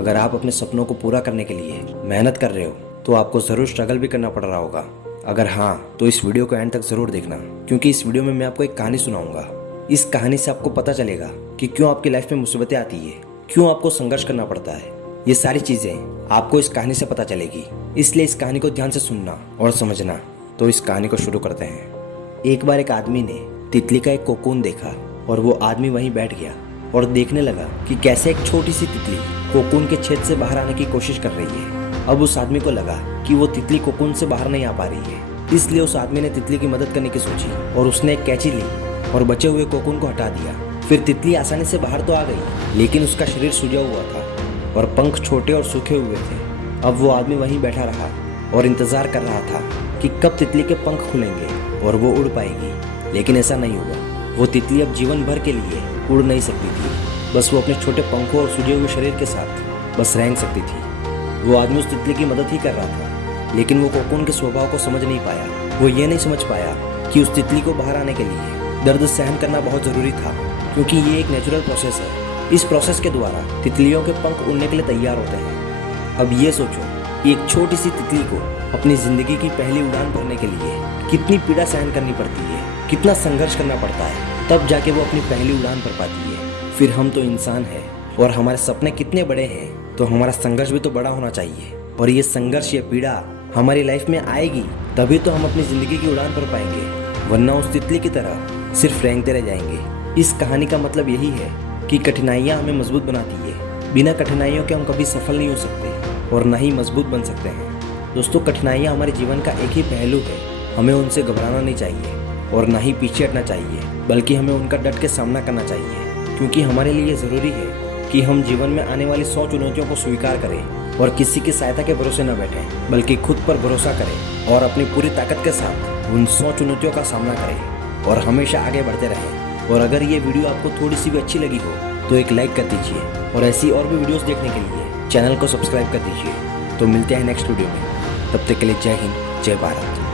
अगर आप अपने सपनों को पूरा करने के लिए मेहनत कर रहे हो तो आपको ज़रूर स्ट्रगल भी करना पड़ रहा होगा। अगर हाँ तो इस वीडियो को एंड तक ज़रूर देखना, क्योंकि इस वीडियो में मैं आपको एक कहानी सुनाऊंगा। इस कहानी से आपको पता चलेगा कि क्यों आपकी लाइफ में मुसीबतें आती है, क्यों आपको संघर्ष करना पड़ता है। ये सारी चीज़ें आपको इस कहानी से पता चलेगी, इसलिए इस कहानी को ध्यान से सुनना और समझना। तो इस कहानी को शुरू करते हैं। एक बार एक आदमी ने तितली का एक कोकून देखा और वो आदमी वहीं बैठ गया और देखने लगा कि कैसे एक छोटी सी तितली कोकून के छेद से बाहर आने की कोशिश कर रही है। अब उस आदमी को लगा कि वो तितली कोकून से बाहर नहीं आ पा रही है, इसलिए उस आदमी ने तितली की मदद करने की सोची और उसने एक कैंची ली और बचे हुए कोकून को हटा दिया। फिर तितली आसानी से बाहर तो आ गई, लेकिन उसका शरीर सूजा हुआ था और पंख छोटे और सूखे हुए थे। अब वो आदमी वहीं बैठा रहा और इंतजार कर रहा था कि कब तितली के पंख खुलेंगे और वो उड़ पाएगी, लेकिन ऐसा नहीं हुआ। वो तितली अब जीवन भर के लिए उड़ नहीं सकती थी, बस वो अपने छोटे पंखों और सूजे हुए शरीर के साथ बस रेंग सकती थी। वो आदमी उस तितली की मदद ही कर रहा था, लेकिन वो कोकून के स्वभाव को समझ नहीं पाया। वो ये नहीं समझ पाया कि उस तितली को बाहर आने के लिए दर्द सहन करना बहुत ज़रूरी था, क्योंकि ये एक नेचुरल प्रोसेस है। इस प्रोसेस के द्वारा तितलियों के पंख उड़ने के लिए तैयार होते हैं। अब ये सोचो कि एक छोटी सी तितली को अपनी ज़िंदगी की पहली उड़ान भरने के लिए कितनी पीड़ा सहन करनी पड़ती है, कितना संघर्ष करना पड़ता है, तब जाके वो अपनी पहली उड़ान भर पाती है। फिर हम तो इंसान हैं और हमारे सपने कितने बड़े हैं, तो हमारा संघर्ष भी तो बड़ा होना चाहिए। और ये संघर्ष, ये पीड़ा हमारी लाइफ में आएगी तभी तो हम अपनी ज़िंदगी की उड़ान भर पाएंगे, वरना उस तितली की तरह सिर्फ रेंगते रह जाएंगे। इस कहानी का मतलब यही है कि कठिनाइयाँ हमें मजबूत बनाती है। बिना कठिनाइयों के हम कभी सफल नहीं हो सकते और न ही मजबूत बन सकते हैं। दोस्तों, कठिनाइयाँ हमारे जीवन का एक ही पहलू है। हमें उनसे घबराना नहीं चाहिए और ना ही पीछे हटना चाहिए, बल्कि हमें उनका डट के सामना करना चाहिए, क्योंकि हमारे लिए ज़रूरी है कि हम जीवन में आने वाली 100 चुनौतियों को स्वीकार करें और किसी की सहायता के भरोसे न बैठें, बल्कि खुद पर भरोसा करें और अपनी पूरी ताकत के साथ उन 100 चुनौतियों का सामना करें और हमेशा आगे बढ़ते रहें। और अगर ये वीडियो आपको थोड़ी सी भी अच्छी लगी हो तो एक लाइक कर दीजिए और ऐसी और भी वीडियोस देखने के लिए चैनल को सब्सक्राइब कर दीजिए। तो मिलते हैं नेक्स्ट वीडियो में, तब तक के लिए जय हिंद, जय भारत।